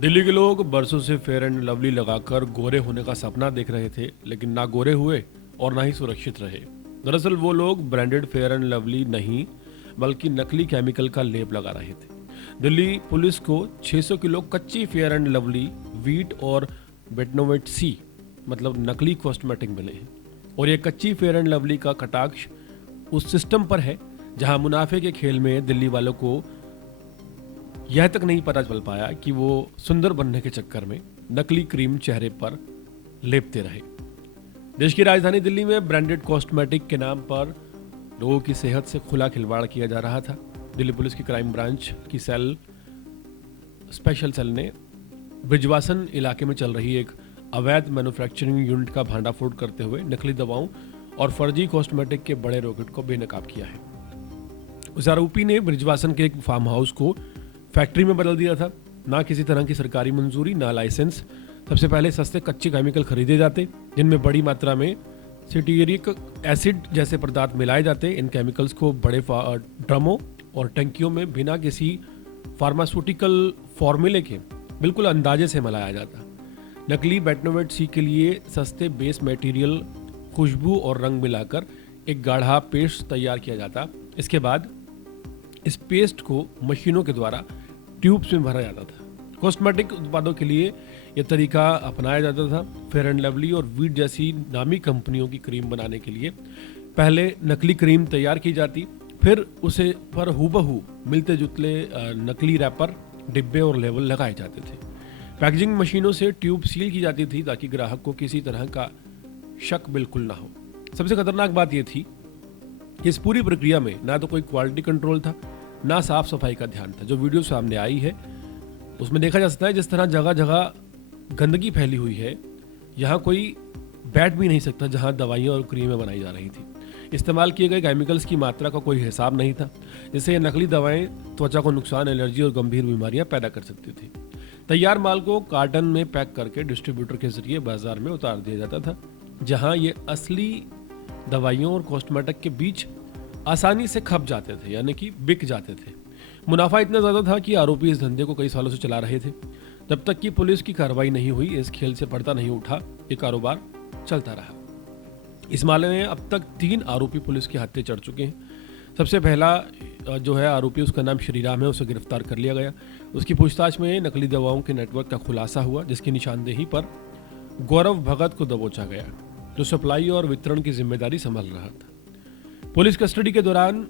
दिल्ली के लोग बरसों से फेयर एंड लवली लगाकर गोरे होने का सपना देख रहे थे, लेकिन ना गोरे हुए और ना ही सुरक्षित रहे। दरअसल वो लोग ब्रांडेड फेयर एंड लवली नहीं, बल्कि नकली केमिकल का लेप लगा रहे थे। दिल्ली पुलिस को 600 किलो कच्ची फेयर एंड लवली वीट और बेटनोवेट सी मतलब नकली कॉस्मेटिक मिले हैं। और ये कच्ची फेयर एंड लवली का कटाक्ष उस सिस्टम पर है जहां मुनाफे के खेल में दिल्ली वालों को यह तक नहीं पता चल पाया कि वो सुंदर बनने के चक्कर में नकली क्रीम चेहरे पर लेपते रहे। देश की राजधानी दिल्ली में ब्रांडेड कॉस्मेटिक के नाम पर लोगों की सेहत से खुला खिलवाड़ किया जा रहा था। दिल्ली पुलिस की क्राइम ब्रांच की स्पेशल सेल ने ब्रिजवासन इलाके में चल रही एक अवैध मैन्युफैक्चरिंग यूनिट का भांडाफोड़ करते हुए नकली दवाओं और फर्जी कॉस्मेटिक के बड़े रॉकेट को बेनकाब किया है। उस आरोपी ने ब्रिजवासन के एक फार्म हाउस को फैक्ट्री में बदल दिया था। ना किसी तरह की सरकारी मंजूरी, ना लाइसेंस। सबसे पहले सस्ते कच्चे केमिकल खरीदे जाते जिनमें बड़ी मात्रा में सिटियरिक एसिड जैसे पदार्थ मिलाए जाते। इन केमिकल्स को बड़े ड्रमों और टंकियों में बिना किसी फार्मास्यूटिकल फॉर्मूले के बिल्कुल अंदाजे से मिलाया जाता। नकली बेटनोवेट सी के लिए सस्ते बेस मटेरियल, खुशबू और रंग मिलाकर एक गाढ़ा पेस्ट तैयार किया जाता। इसके बाद इस पेस्ट को मशीनों के द्वारा ट्यूब्स में भरा जाता था। कॉस्मेटिक उत्पादों के लिए यह तरीका अपनाया जाता था। फेयर एंड लवली और वीट जैसी नामी कंपनियों की क्रीम बनाने के लिए पहले नकली क्रीम तैयार की जाती, फिर उसे पर हूबहू मिलते जुलते नकली रैपर, डिब्बे और लेबल लगाए जाते थे। पैकेजिंग मशीनों से ट्यूब सील की जाती थी ताकि ग्राहक को किसी तरह का शक बिल्कुल ना हो। सबसे खतरनाक बात यह थी कि इस पूरी प्रक्रिया में ना तो कोई क्वालिटी कंट्रोल था, ना साफ सफाई का ध्यान था। जो वीडियो सामने आई है उसमें देखा जा सकता है जिस तरह जगह जगह गंदगी फैली हुई है, यहाँ कोई बैठ भी नहीं सकता जहाँ दवाइयाँ और क्रीमें बनाई जा रही थी। इस्तेमाल किए गए केमिकल्स की मात्रा का कोई हिसाब नहीं था, जिससे ये नकली दवाएं त्वचा को नुकसान, एलर्जी और गंभीर बीमारियां पैदा कर सकती थी। तैयार माल को कार्टन में पैक करके डिस्ट्रीब्यूटर के जरिए बाजार में उतार दिया जाता था, जहां ये असली दवाइयों और कॉस्मेटिक के बीच आसानी से खप जाते थे, यानी कि बिक जाते थे। मुनाफा इतना ज़्यादा था कि आरोपी इस धंधे को कई सालों से चला रहे थे। जब तक कि पुलिस की कार्रवाई नहीं हुई, इस खेल से पर्दा नहीं उठा, ये कारोबार चलता रहा। इस मामले में अब तक 3 आरोपी पुलिस के हाथे चढ़ चुके हैं। सबसे पहला जो है आरोपी, उसका नाम श्रीराम है, उसे गिरफ्तार कर लिया गया। उसकी पूछताछ में नकली दवाओं के नेटवर्क का खुलासा हुआ, जिसकी निशानदेही पर गौरव भगत को दबोचा गया, जो सप्लाई और वितरण की जिम्मेदारी संभाल रहा था। पुलिस कस्टडी के दौरान